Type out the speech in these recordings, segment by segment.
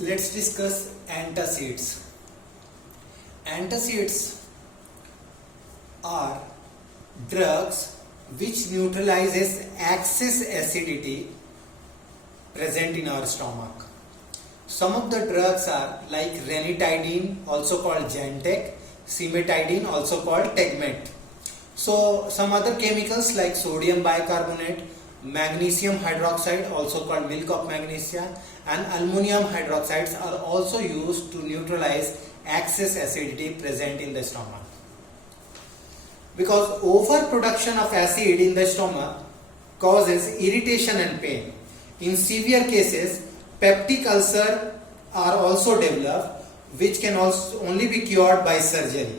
Let's discuss antacids. Antacids are drugs which neutralizes excess acidity present in our stomach. Some of the drugs are like ranitidine, also called Gentek, cimetidine, also called Tegmet. So some other chemicals like sodium bicarbonate, magnesium hydroxide, also called milk of magnesia, and aluminum hydroxides are also used to neutralize excess acidity present in the stomach. Because overproduction of acid in the stomach causes irritation and pain. In severe cases, peptic ulcer are also developed, which can also only be cured by surgery.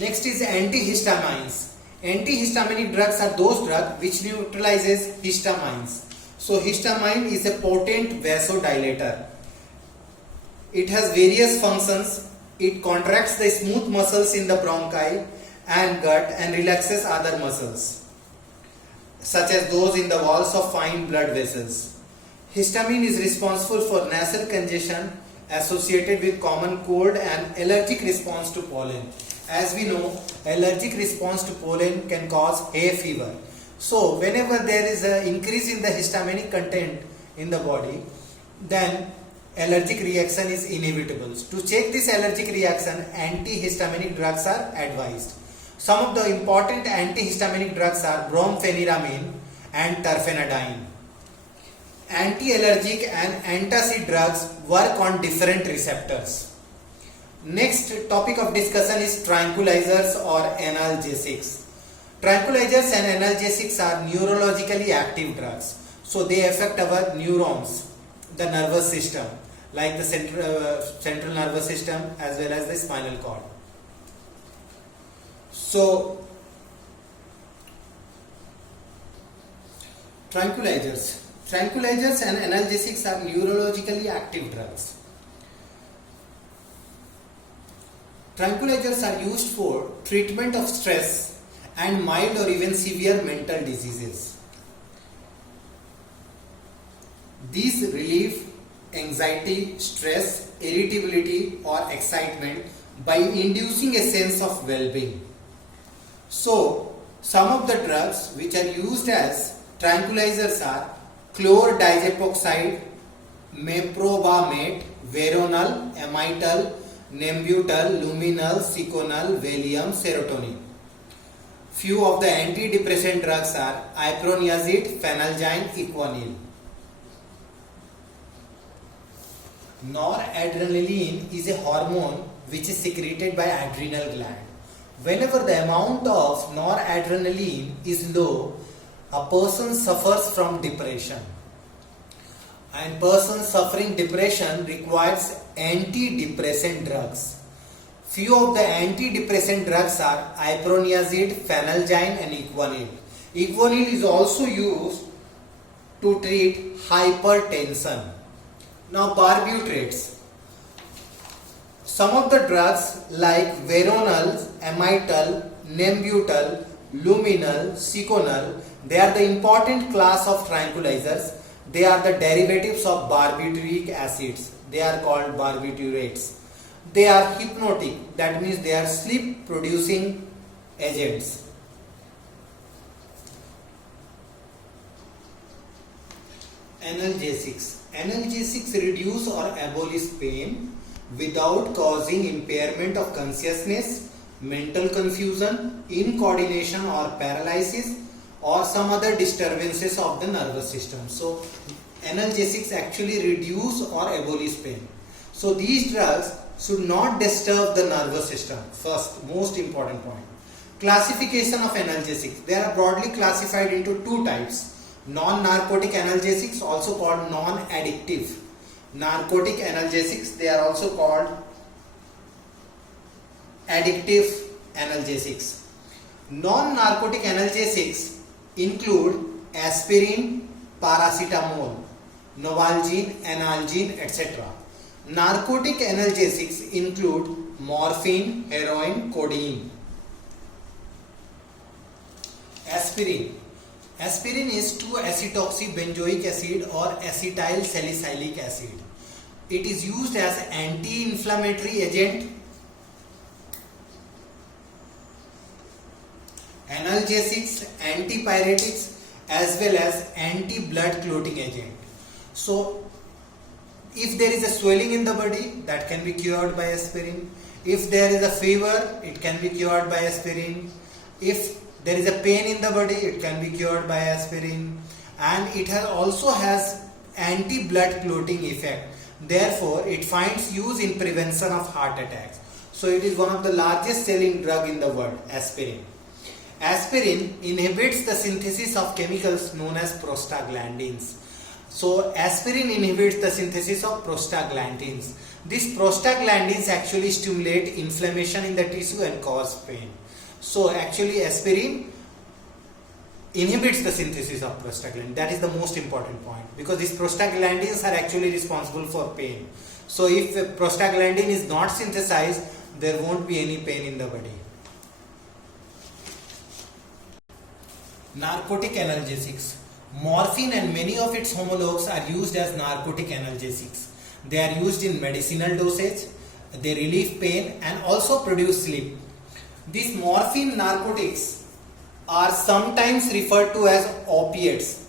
Next is antihistamines. Antihistaminic drugs are those drugs which neutralizes histamines. So histamine is a potent vasodilator. It has various functions. It contracts the smooth muscles in the bronchi and gut and relaxes other muscles, such as those in the walls of fine blood vessels. Histamine is responsible for nasal congestion associated with common cold and allergic response to pollen. As we know, allergic response to pollen can cause hay fever. So whenever there is an increase in the histaminic content in the body, then allergic reaction is inevitable. To check this allergic reaction, antihistaminic drugs are advised. Some of the important antihistaminic drugs are brompheniramine and terfenadine. Anti-allergic and antacid drugs work on different receptors. Next topic of discussion is tranquilizers or analgesics. Tranquilizers and analgesics are neurologically active drugs. So they affect our neurons, the nervous system, like the central nervous system as well as the spinal cord. So tranquilizers and analgesics are neurologically active drugs. Tranquilizers are used for treatment of stress and mild or even severe mental diseases. These relieve anxiety, stress, irritability or excitement by inducing a sense of well-being. So, some of the drugs which are used as tranquilizers are chlordiazepoxide, meprobamate, veronal, amytal, nembutal, luminal, seconal, valium, serotonin. Few of the antidepressant drugs are iproniazid, phenelgyne, equanil. Noradrenaline is a hormone which is secreted by adrenal gland. Whenever the amount of noradrenaline is low, a person suffers from depression. And person suffering depression requires antidepressant drugs. Few of the antidepressant drugs are iproniazid, phenelgyne and equanil. Equanil is also used to treat hypertension. Now barbiturates. Some of the drugs like veronal, amytal, nembutal, luminal, seconal, they are the important class of tranquilizers. They are the derivatives of barbituric acids. They are called barbiturates. They are hypnotic, that means they are sleep producing agents. Analgesics. Analgesics reduce or abolish pain without causing impairment of consciousness, mental confusion, incoordination or paralysis or some other disturbances of the nervous system. So analgesics actually reduce or abolish pain. So these drugs should not disturb the nervous system. First, most important point. Classification of analgesics. They are broadly classified into two types. Non-narcotic analgesics, also called non-addictive. Narcotic analgesics, they are also called addictive analgesics. Non-narcotic analgesics include aspirin, paracetamol, Novalgine, Analgin, etc. Narcotic analgesics include morphine, heroin, codeine. Aspirin. Aspirin is 2-acetoxybenzoic acid or acetyl salicylic acid. It is used as anti-inflammatory agent, analgesics, antipyretics, as well as anti-blood clotting agent. So if there is a swelling in the body, that can be cured by aspirin. If there is a fever, it can be cured by aspirin. If there is a pain in the body, it can be cured by aspirin. And it also has anti-blood clotting effect. Therefore, it finds use in prevention of heart attacks. So it is one of the largest selling drug in the world, aspirin. Aspirin inhibits the synthesis of chemicals known as prostaglandins. So aspirin inhibits the synthesis of prostaglandins. These prostaglandins actually stimulate inflammation in the tissue and cause pain. So actually aspirin inhibits the synthesis of prostaglandin. That is the most important point, because these prostaglandins are actually responsible for pain. So if prostaglandin is not synthesized, there won't be any pain in the body. Narcotic analgesics. Morphine and many of its homologues are used as narcotic analgesics. They are used in medicinal dosage, they relieve pain and also produce sleep. These morphine narcotics are sometimes referred to as opiates.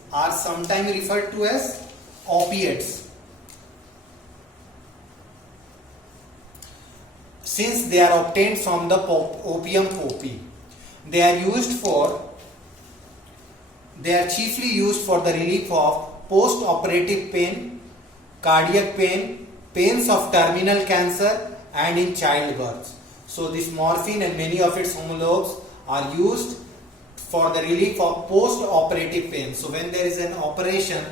Since they are obtained from the opium poppy. They are chiefly used for the relief of post-operative pain, cardiac pain, pains of terminal cancer and in childbirth. So this morphine and many of its homologues are used for the relief of post-operative pain. So when there is an operation,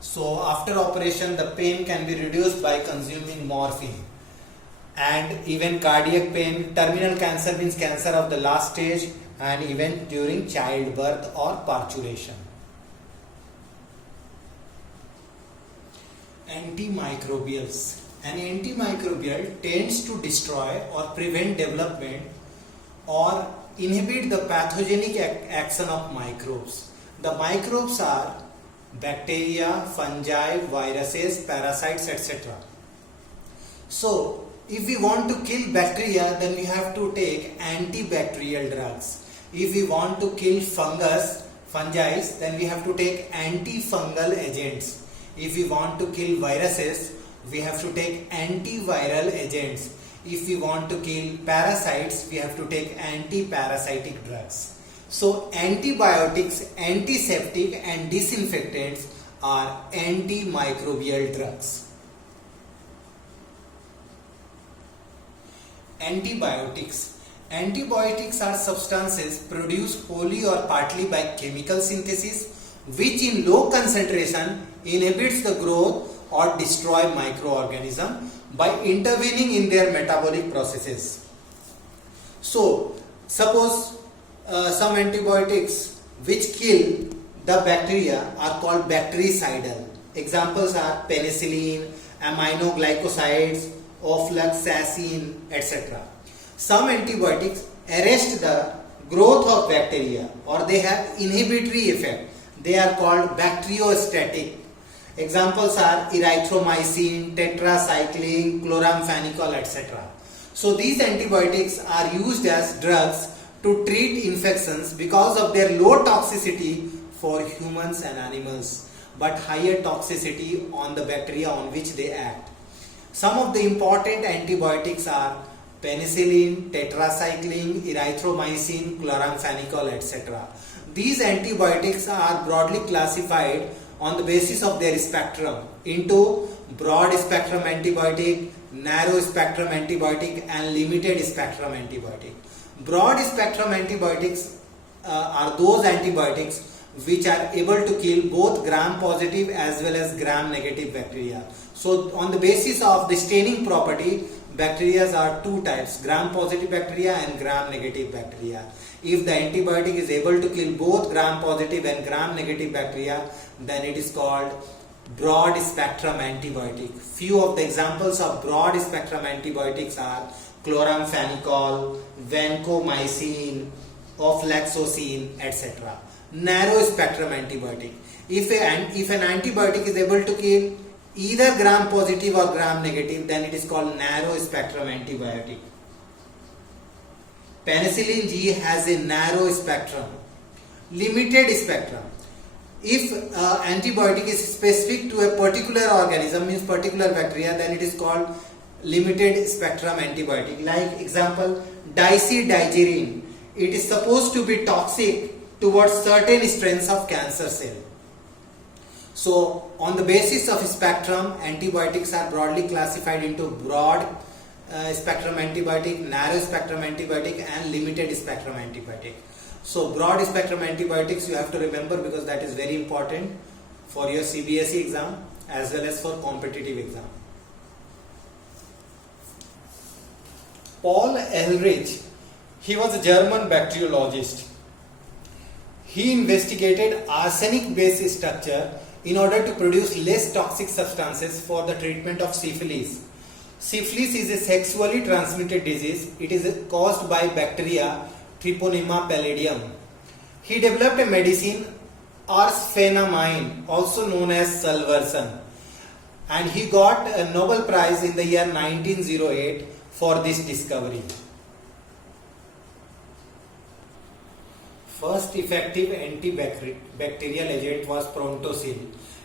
so after operation the pain can be reduced by consuming morphine. And even cardiac pain, terminal cancer means cancer of the last stage, and even during childbirth or parturition. Antimicrobials. An antimicrobial tends to destroy or prevent development or inhibit the pathogenic action of microbes. The microbes are bacteria, fungi, viruses, parasites, etc. So if we want to kill bacteria, then we have to take antibacterial drugs. If we want to kill fungi, then we have to take antifungal agents. If we want to kill viruses, we have to take antiviral agents. If we want to kill parasites, we have to take antiparasitic drugs. So antibiotics, antiseptic and disinfectants are antimicrobial drugs. Antibiotics. Antibiotics are substances produced wholly or partly by chemical synthesis, which in low concentration inhibits the growth or destroy microorganisms by intervening in their metabolic processes. So suppose some antibiotics which kill the bacteria are called bactericidal. Examples are penicillin, aminoglycosides, ofloxacin, etc. Some antibiotics arrest the growth of bacteria or they have inhibitory effect. They are called bacteriostatic. Examples are erythromycin, tetracycline, chloramphenicol, etc. So these antibiotics are used as drugs to treat infections because of their low toxicity for humans and animals, but higher toxicity on the bacteria on which they act. Some of the important antibiotics are penicillin, tetracycline, erythromycin, chloramphenicol, etc. These antibiotics are broadly classified on the basis of their spectrum into broad spectrum antibiotic, narrow spectrum antibiotic and limited spectrum antibiotic. Broad spectrum antibiotics are those antibiotics which are able to kill both gram positive as well as gram negative bacteria. So on the basis of the staining property, bacteria are two types, gram positive bacteria and gram negative bacteria. If the antibiotic is able to kill both gram positive and gram negative bacteria, then it is called broad spectrum antibiotic. Few of the examples of broad spectrum antibiotics are chloramphenicol, vancomycin, ofloxacin, etc. narrow spectrum antibiotic. If an antibiotic is able to kill either gram positive or gram negative, then it is called narrow spectrum antibiotic. Penicillin G has a narrow spectrum, limited spectrum. If antibiotic is specific to a particular organism, means particular bacteria, then it is called limited spectrum antibiotic. Like example, dicedigerine. It is supposed to be toxic towards certain strains of cancer cell. So on the basis of spectrum, antibiotics are broadly classified into broad spectrum antibiotic, narrow spectrum antibiotic and limited spectrum antibiotic. So broad spectrum antibiotics you have to remember, because that is very important for your CBSE exam as well as for competitive exam. Paul Ehrlich, he was a German bacteriologist. He investigated arsenic based structure in order to produce less toxic substances for the treatment of syphilis. Syphilis is a sexually transmitted disease. It is caused by bacteria Treponema pallidum. He developed a medicine, arsphenamide, also known as salvarsan, and he got a Nobel Prize in the year 1908 for this discovery. First effective antibacterial agent was Prontosil.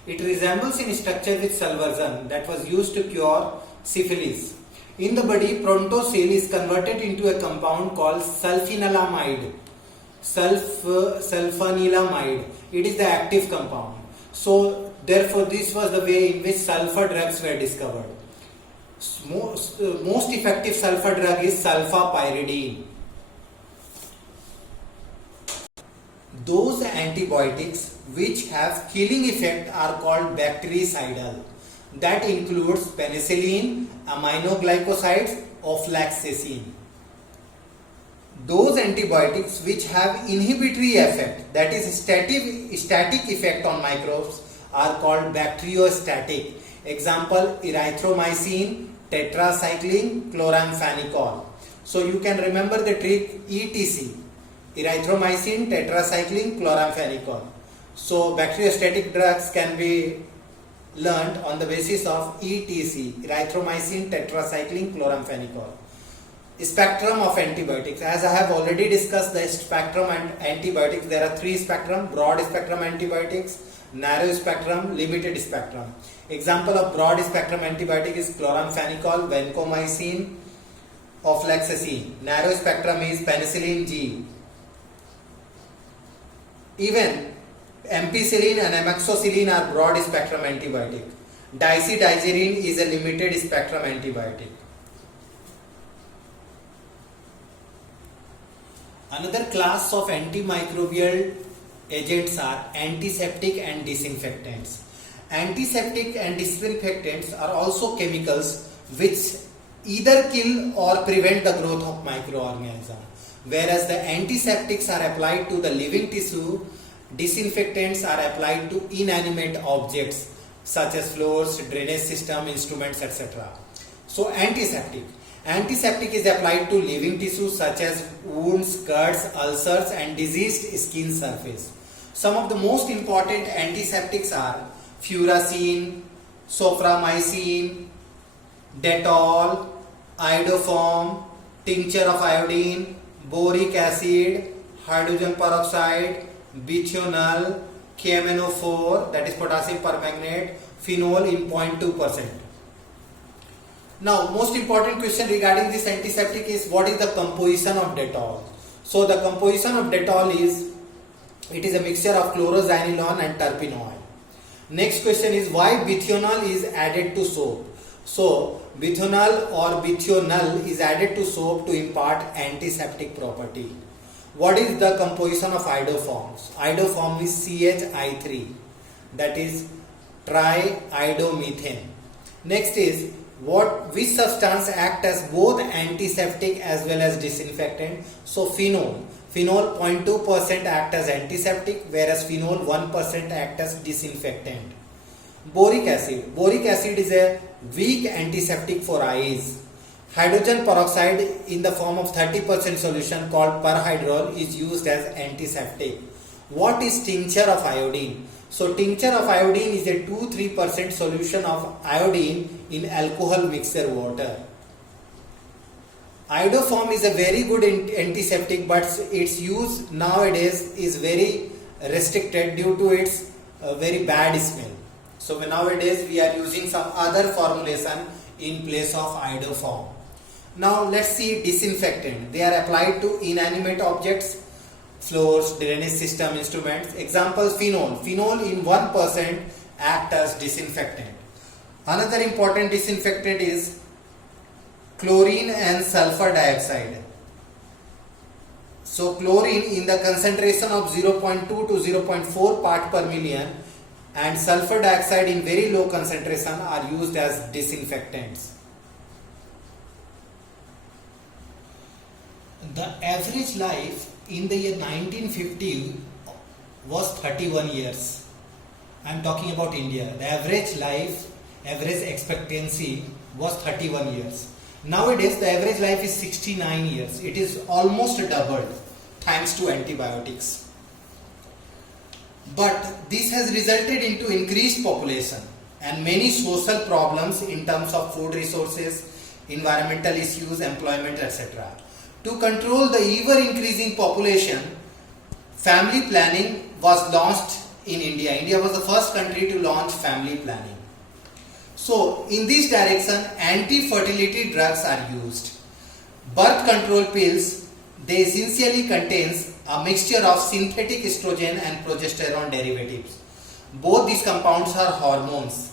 It resembles in structure with salvarsan that was used to cure syphilis. In the body, Prontosil is converted into a compound called sulfanilamide. Sulfanilamide. It is the active compound. So, therefore, this was the way in which sulfur drugs were discovered. Most effective sulfur drug is sulfapyridine. Those antibiotics which have killing effect are called bactericidal. That includes penicillin, aminoglycosides, ofloxacin. Those antibiotics which have inhibitory effect, that is static effect on microbes, are called bacteriostatic. Example, erythromycin, tetracycline, chloramphenicol. So you can remember the trick ETC, erythromycin, tetracycline, chloramphenicol. So bacteriostatic drugs can be learned on the basis of ETC, erythromycin, tetracycline, chloramphenicol. Spectrum of antibiotics. As I have already discussed the spectrum and antibiotics, there are three spectrum: broad spectrum antibiotics, narrow spectrum, limited spectrum. Example of broad spectrum antibiotic is chloramphenicol, vancomycin, ofloxacin. Narrow spectrum is penicillin G. Even ampicillin and amoxicillin are broad spectrum antibiotic. Dicedigerine is a limited spectrum antibiotic. Another class of antimicrobial agents are antiseptic and disinfectants. Antiseptic and disinfectants are also chemicals which either kill or prevent the growth of microorganisms. Whereas the antiseptics are applied to the living tissue, disinfectants are applied to inanimate objects such as floors, drainage system, instruments, etc. So antiseptic. Antiseptic is applied to living tissues such as wounds, cuts, ulcers and diseased skin surface. Some of the most important antiseptics are furacin, soframycin, Dettol, iodoform, tincture of iodine, boric acid, hydrogen peroxide, bitonol, KMnO4, that is potassium permanganate, phenol in 0.2%. Now, most important question regarding this antiseptic is what is the composition of Dettol? So, the composition of Dettol is, it is a mixture of chlorozanilone and terpinol. Next question is why bitonol is added to soap? So, bitonol or bitonol is added to soap to impart antiseptic property. What is the composition of iodoforms? Iodoform is CHI3, that is triiodomethane. Next is which substance act as both antiseptic as well as disinfectant? So phenol 0.2% act as antiseptic, whereas phenol 1% act as disinfectant. Boric acid is a weak antiseptic for eyes. Hydrogen peroxide in the form of 30% solution called perhydrol is used as antiseptic. What is tincture of iodine? So tincture of iodine is a 2-3% solution of iodine in alcohol mixture water. Iodoform is a very good antiseptic, but its use nowadays is very restricted due to its very bad smell. So nowadays we are using some other formulation in place of iodoform. Now let's see disinfectant. They are applied to inanimate objects, floors, drainage system, instruments. Example, phenol. Phenol in 1% act as disinfectant. Another important disinfectant is chlorine and sulfur dioxide. So chlorine in the concentration of 0.2 to 0.4 part per million and sulfur dioxide in very low concentration are used as disinfectants. The average life in the year 1950 was 31 years. I am talking about India. The average expectancy was 31 years. Nowadays the average life is 69 years. It is almost doubled thanks to antibiotics. But this has resulted into increased population and many social problems in terms of food resources, environmental issues, employment, etc. To control the ever increasing population, family planning was launched in India. India was the first country to launch family planning. So in this direction, anti-fertility drugs are used. Birth control pills, they essentially contains a mixture of synthetic estrogen and progesterone derivatives. Both these compounds are hormones.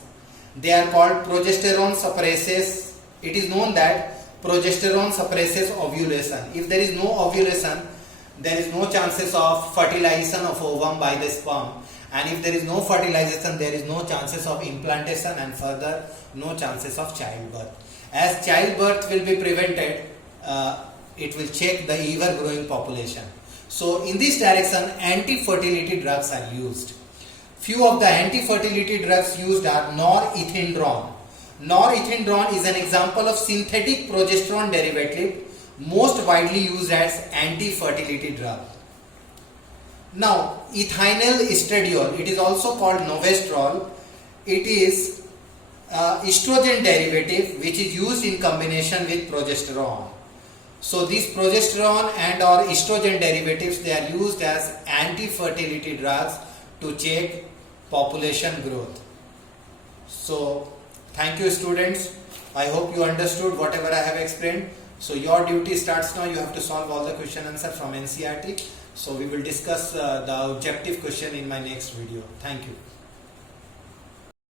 They are called progesterone suppresses. It is known that progesterone suppresses ovulation. If there is no ovulation, there is no chances of fertilization of ovum by the sperm. And if there is no fertilization, there is no chances of implantation and further no chances of childbirth. As childbirth will be prevented, it will check the ever growing population. So in this direction, anti-fertility drugs are used. Few of the anti-fertility drugs used are norethindrone. Norethindrone is an example of synthetic progesterone derivative most widely used as anti-fertility drug. Now, ethinyl estradiol, it is also called novestrol. It is estrogen derivative which is used in combination with progesterone. So these progesterone and or estrogen derivatives, they are used as anti-fertility drugs to check population growth. So thank you students. I hope you understood whatever I have explained. So your duty starts now. You have to solve all the question answer from NCERT. So we will discuss the objective question in my next video. Thank you.